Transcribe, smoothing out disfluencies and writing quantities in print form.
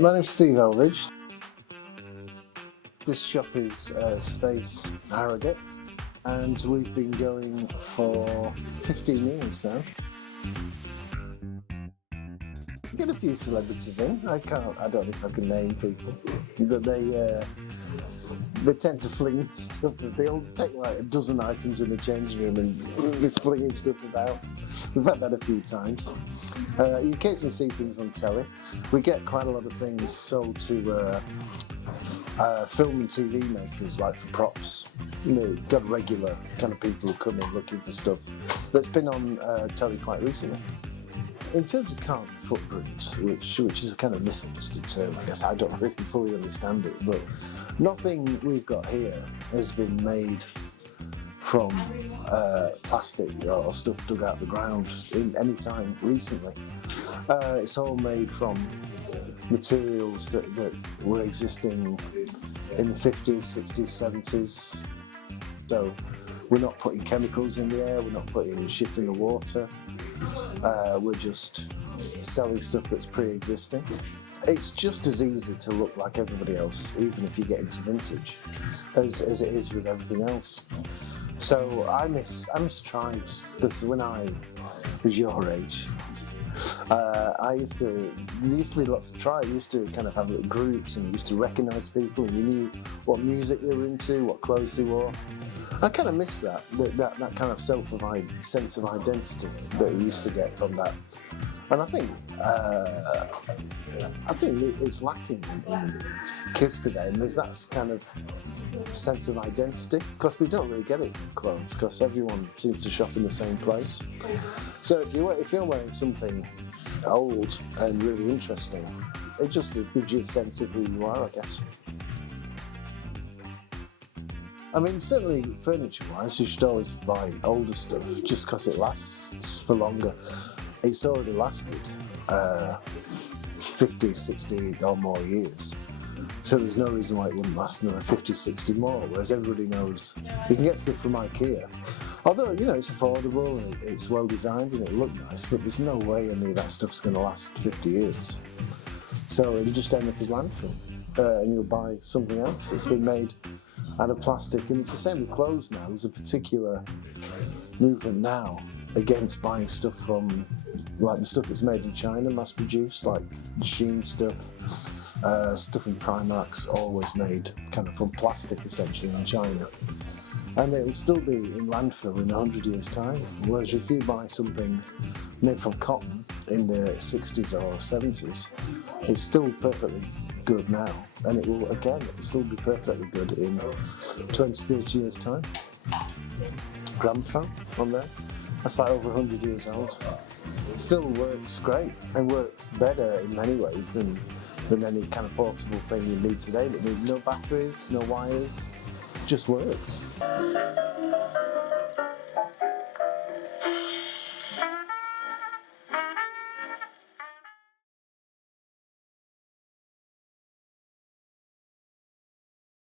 My name's Steve Elvidge. This shop is Space Harrogate, and we've been going for 15 years now. Get a few celebrities in. I don't know if I can name people, but they tend to fling stuff. They'll take like a dozen items in the changing room and be flinging stuff about. We've had that a few times. You occasionally see things on telly. We get quite a lot of things sold to film and TV makers, like for props. They've got regular kind of people who come in looking for stuff that's been on telly quite recently. In terms of carbon footprints, which is a kind of misunderstood term, I guess I don't really fully understand it, but nothing we've got here has been made from plastic or stuff dug out of the ground in any time recently. It's all made from materials that were existing in the 50s, 60s, 70s. So we're not putting chemicals in the air, we're not putting shit in the water. We're just selling stuff that's pre-existing. It's just as easy to look like everybody else, even if you get into vintage, as it is with everything else. So I miss tribes, because when I was your age, there used to be lots of tribes. You used to kind of have little groups, and you used to recognise people, and you knew what music they were into, what clothes they wore. I kind of miss that kind of sense of identity that you used to get from that. And I think it's lacking in kids today, and there's that kind of sense of identity, because they don't really get it from clothes, because everyone seems to shop in the same place. So if you're wearing something old and really interesting, it just gives you a sense of who you are, I guess. I mean, certainly furniture-wise, you should always buy older stuff just because it lasts for longer. It's already lasted 50, 60 or more years. So there's no reason why it wouldn't last another 50, 60 more, whereas everybody knows you can get stuff from IKEA. Although, you know, it's affordable and it's well designed and it looks nice, but there's no way any of that stuff's going to last 50 years. So it'll just end up as landfill, and you'll buy something else that's been made out of plastic. And it's the same with clothes now. There's a particular movement now against buying stuff from, like the stuff that's made in China, mass produced, like Shein stuff, stuff in Primark's always made kind of from plastic essentially in China. And it'll still be in landfill in 100 years time. Whereas if you buy something made from cotton in the 60s or 70s, it's still perfectly good now, and it will again still be perfectly good in 20, 30 years time. Gramophone on there, that's like over 100 years old. Still works great, and works better in many ways than any kind of portable thing you need today that need no batteries, no wires, just works.